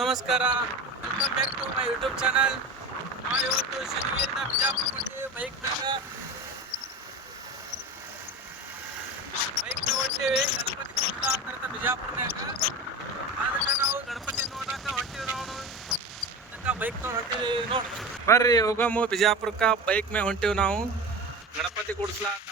ನಮಸ್ಕಾರ. Welcome back to my YouTube channel. ನಾವು ಇವತ್ತು ಶಿರಗಿಯಿಂದ ಬಿಜಾಪುರ ಹೊಂಟೀವಿ ಬೈಕ್ನಾಗ ಹೊಂಟೀವಿ. ಗಣಪತಿ ನೋಡ್ತಾ ಅಂತ ಬಿಜಾಪುರನ್ಯಾಗ. ಅದಕ್ಕೆ ನಾವು ಗಣಪತಿ ನೋಡಾಕ ಹೊಂಟೀವಿ. ನಾವು ಅದಕ್ಕೆ ಬೈಕ್ ತೊಗೊಂಡು ಹೊಂಟೀವಿ. ನೋಡಿ ಬರ್ರಿ ಹೋಗಮ್ಮ ಬಿಜಾಪುರಕ್ಕೆ. ಬೈಕ್ ಮ್ಯಾಗ ಹೊಂಟೀವಿ ನಾವು. ಗಣಪತಿ ಕೂಡಿಸ್ಲಾತಾರ.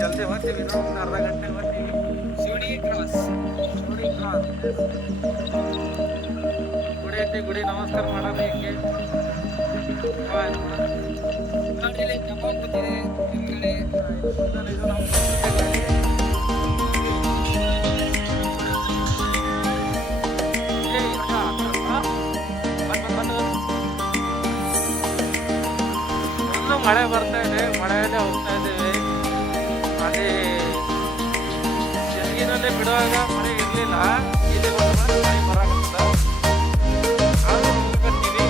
ಜಲ್ದಿ ಹೋಗ್ತೀವಿ. ಇನ್ನೊಂದು ಅರ್ಧ ಗಂಟೆ ಹೋಗ್ತೀವಿ. ಶಿವಡಿ ಕ್ರಾಸ್ ಗುಡಿ ಐತಿ. ಗುಡಿ ನಮಸ್ಕಾರ ಮಾಡೋದು ಹಿಂಗೆ ಮಳೆ ಬರ್ತಾ ಇದೆ. ಮಳೆಯಲ್ಲೇ ಹೋಗ್ತಾ ಇದ್ದೀವಿ. ಅದೇ ಜಂಗಿನಲ್ಲಿ ಬಿಡುವಾಗ ಮಳೆ ಇರಲಿಲ್ಲ. ಇಲ್ಲಿ ಬಂದು ಮಳೆ ಬರಾಕತ್ತದ. ಆದ್ರೂ ಹೋಗ್ತೀವಿ.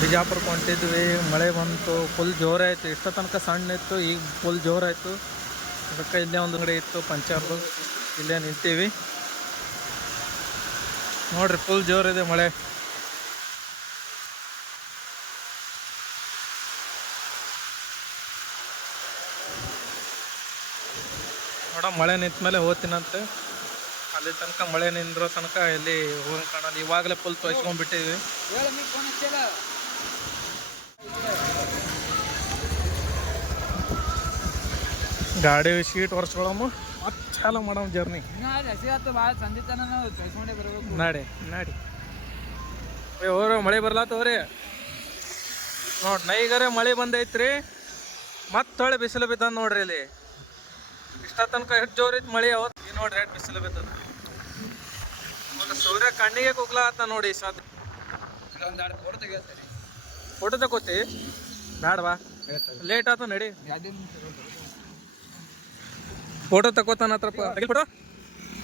ಬಿಜಾಪುರಕ್ಕೆ ಹೊಂಟಿದ್ವಿ. ಮಳೆ ಬಂತು. ಫುಲ್ ಜೋರಾಯಿತು. ಇಷ್ಟ ತನಕ ಸಣ್ಣ ಇತ್ತು. ಈಗ ಫುಲ್ ಜೋರಾಯಿತು. ಅದಕ್ಕೆ ಇಲ್ಲೇ ಒಂದು ಅಂಗಡಿ ಇತ್ತು ಪಂಚರ್ದು. ಇಲ್ಲೇ ನಿಂತೀವಿ. ನೋಡ್ರಿ ಫುಲ್ ಜೋರಿದೆ ಮಳೆ. ನೋಡ ಮಳೆ ನಿಂತ ಮೇಲೆ ಹೋಗ್ತೀನಂತೆ. ಅಲ್ಲಿ ತನಕ ಮಳೆ ನಿಂದ್ರೋ ತನಕ ಇಲ್ಲಿ ಹೋಗಂಗೆ ಕಾಣಲ್ಲ. ಇವಾಗಲೇ ಫುಲ್ ತೊಯ್ಸ್ಕೊಂಡ್ಬಿಟ್ಟಿದ್ವಿ. ಗಾಡಿ ಶೀಟ್ ಒರೆಸ್ಕೊಳಮ್ಮ. ಮತ್ತೆ ಚಾಲು ಮಾಡಮ್ ಜರ್ನಿ. ನಾಡಿ ನಾಡಿ ಅವ್ರ ಮಳೆ ಬರ್ಲಾತವ್ರಿ. ನೋಡಿ ನೈಗರೆ ಮಳೆ ಬಂದೈತ್ರಿ. ಮತ್ತೆ ಹೊಳೆ ಬಿಸಿಲು ಬಿದ್ದ ನೋಡ್ರಿ. ಇಲ್ಲಿ ಇಷ್ಟ ತನಕ ಎಷ್ಟು ಜೋರಿತ್ತು ಮಳೆ. ಅವತ್ತು ನೋಡ್ರಿ ಎಷ್ಟು ಬಿಸಿಲು ಬಿದ್ದದ. ಸೂರ್ಯ ಕಣ್ಣಿಗೆ ಕುಗ್ಲಾತ ನೋಡಿ. ಸಾಧ್ಯ ಫೋಟೋ ತಗೋತಿ ಬ್ಯಾಡವಾ? ಲೇಟ್ ಆತ ನಡಿ. ಫೋಟೋ ತಗೋತಾನ ಹತ್ರ. ಫೋಟೋ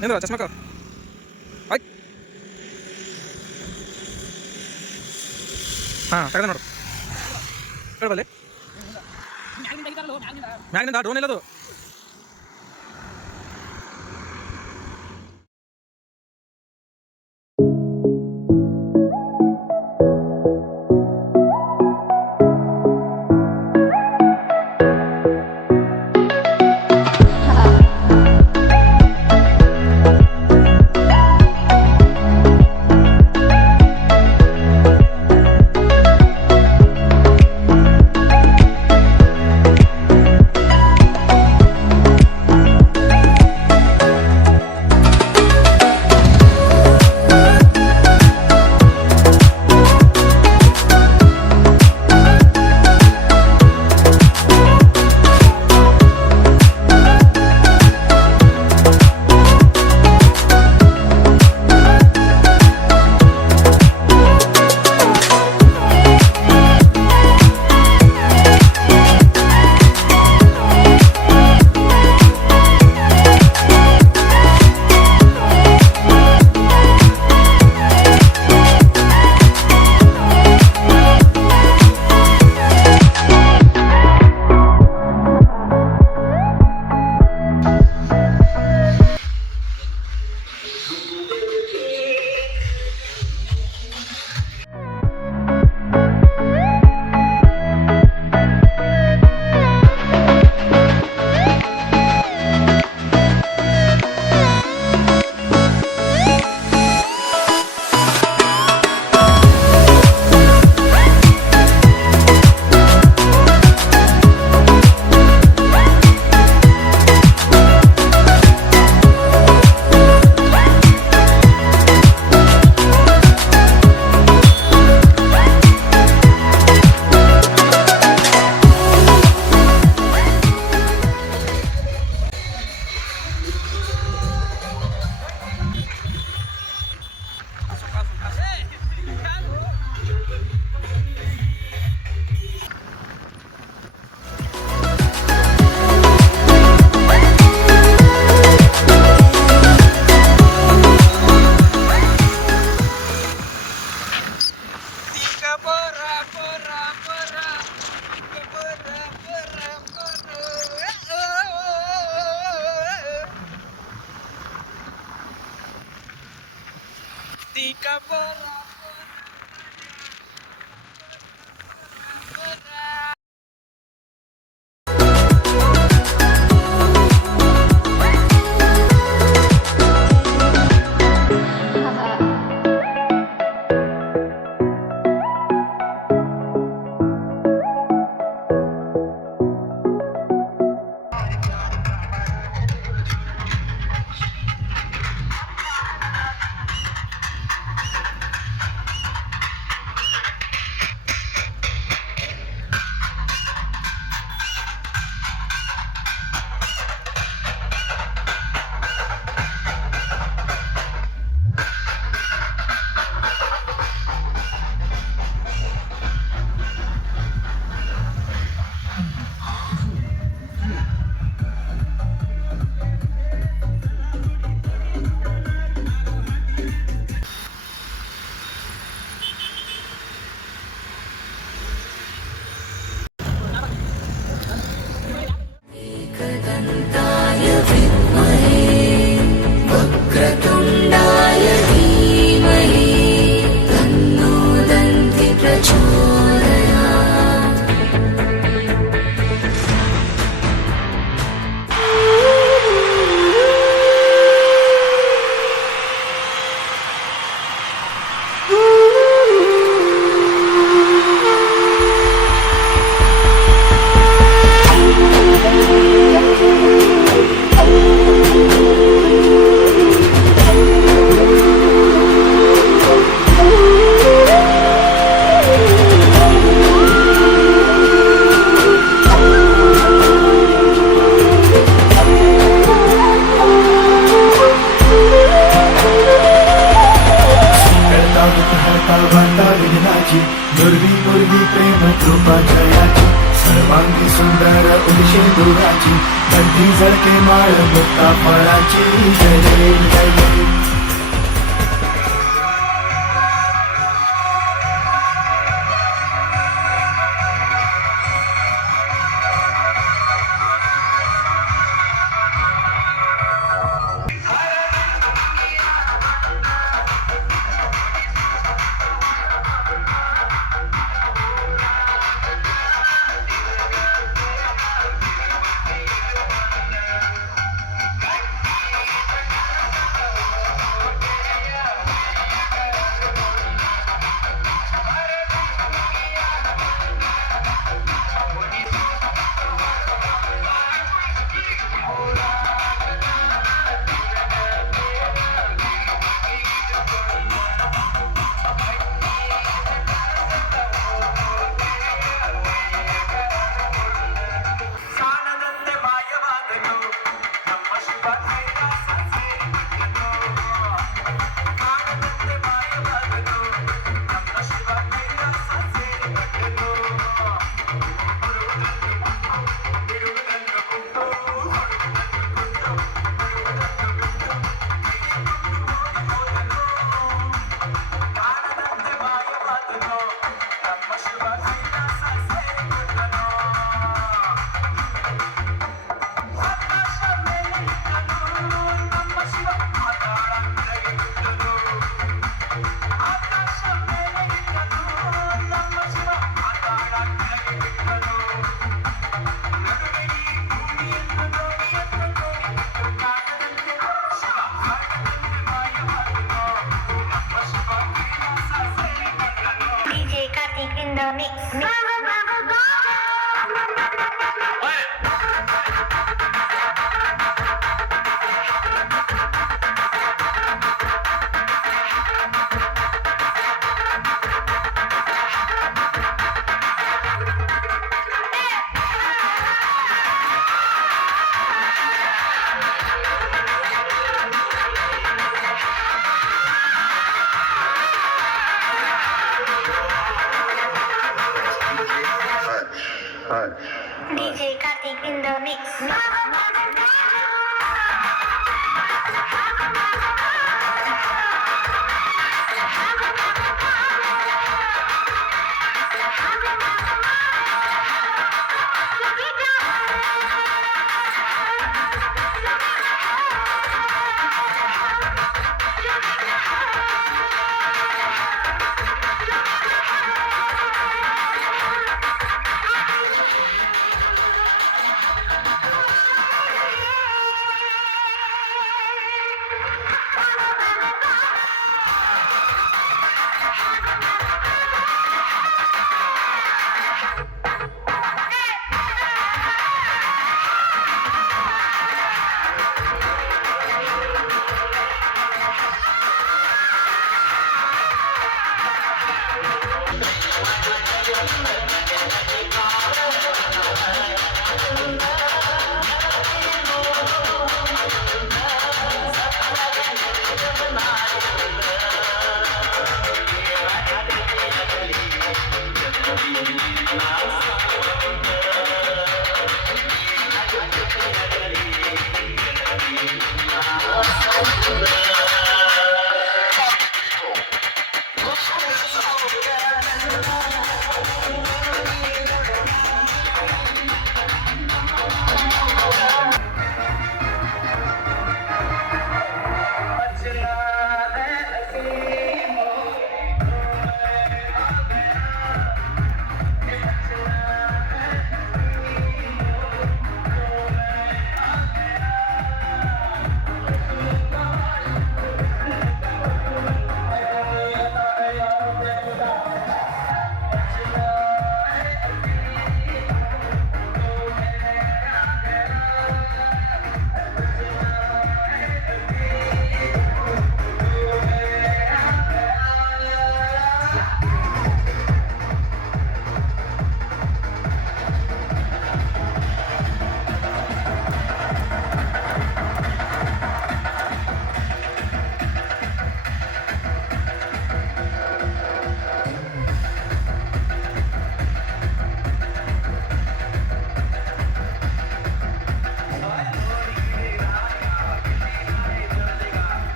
ನಿಂದ್ರ ಚಸ್ಮಕ ಆಯ್ತು. ಹಾಂ ತಗದ ನೋಡು. ಹೇಳ್ಬಲ್ಲಿ ಮ್ಯಾಗಿನಿಂದ ಡ್ರೋನ್ ಇಲ್ಲದು. tika bola. एकदन्ताय विद्महे वक्रतुण्डाय धीमहि तन्नो दन्ति प्रचोदयात्। दुर्वी पूर्वी प्रेम कृपा जयाची सर्वांगी सुंदर उदिशे दुराची बंदी झळके माळ मुक्ता फळाची जय जय जय जय.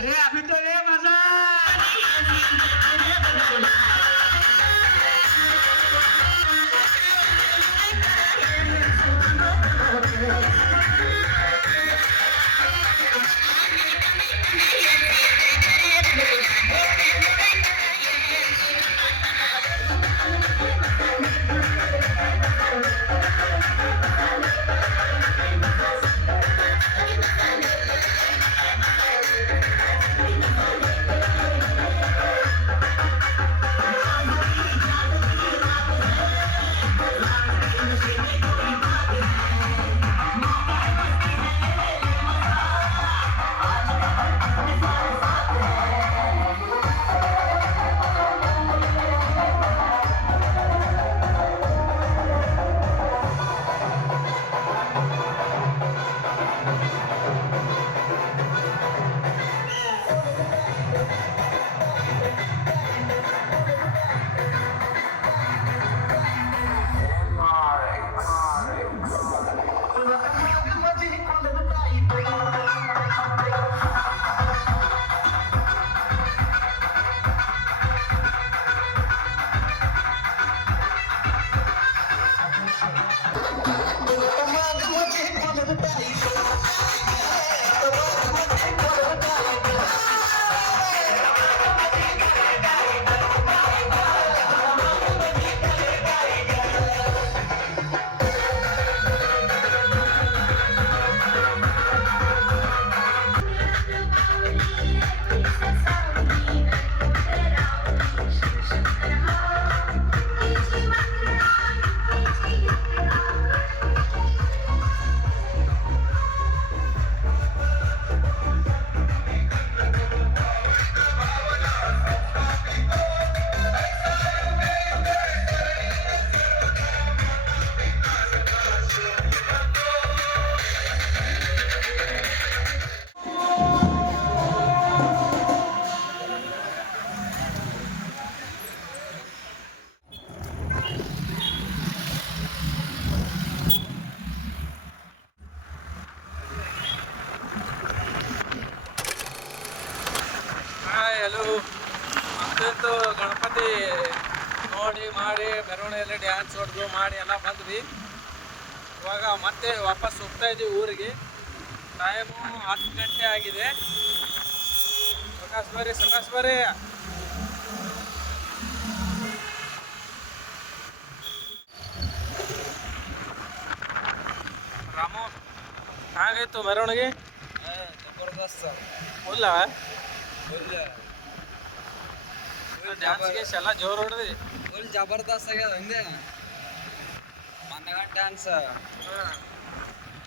अरे अभी तो रे मजा ಹಾಯ್ ಹಲೋ ಅಂತಂತೂ ಗಣಪತಿ ನೋಡಿ ಮಾಡಿ ಮೆರವಣಿಗೆಯಲ್ಲಿ ಡ್ಯಾನ್ಸ್ ಹೊಡೆದು ಮಾಡಿ ಎಲ್ಲ ಬಂದ್ವಿ. ಇವಾಗ ಮತ್ತೆ ವಾಪಸ್ ಹೋಗ್ತಾ ಇದ್ದೀವಿ ಊರಿಗೆ. ಟೈಮು 10 ಗಂಟೆ ಆಗಿದೆ. ಸಕಾಸ್ ಬರ್ರಿ ರಾಮು, ಹಾಗಾಯ್ತು ಮೆರವಣಿಗೆ? ಜಬರ್ದಸ್ತ್ ಇಲ್ಲ ಡ್ಯಾನ್ಸ್ ಗೀಸ್ ಎಲ್ಲ ಜೋರು ಹೊಡೆದಿ. ಫುಲ್ ಜಬರ್ದಸ್ತ್ ಆಗ್ಯದ ಹಂಗೆ ಮನ್ನಗಂಡ ಡ್ಯಾನ್ಸ್.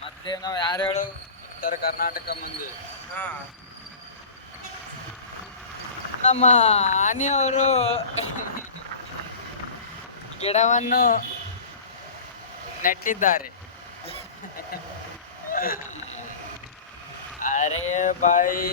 ಮತ್ತೆ ನಾವು ಯಾರು ಹೇಳು ಉತ್ತರ ಕರ್ನಾಟಕ ಮಂದಿ. ಹಾಂ, ನಮ್ಮ ಆನೆಯವರು ಗಿಡವನ್ನು ನೆಟ್ಟಿದ್ದಾರೆ. ಅರೆ ಬಾಯಿ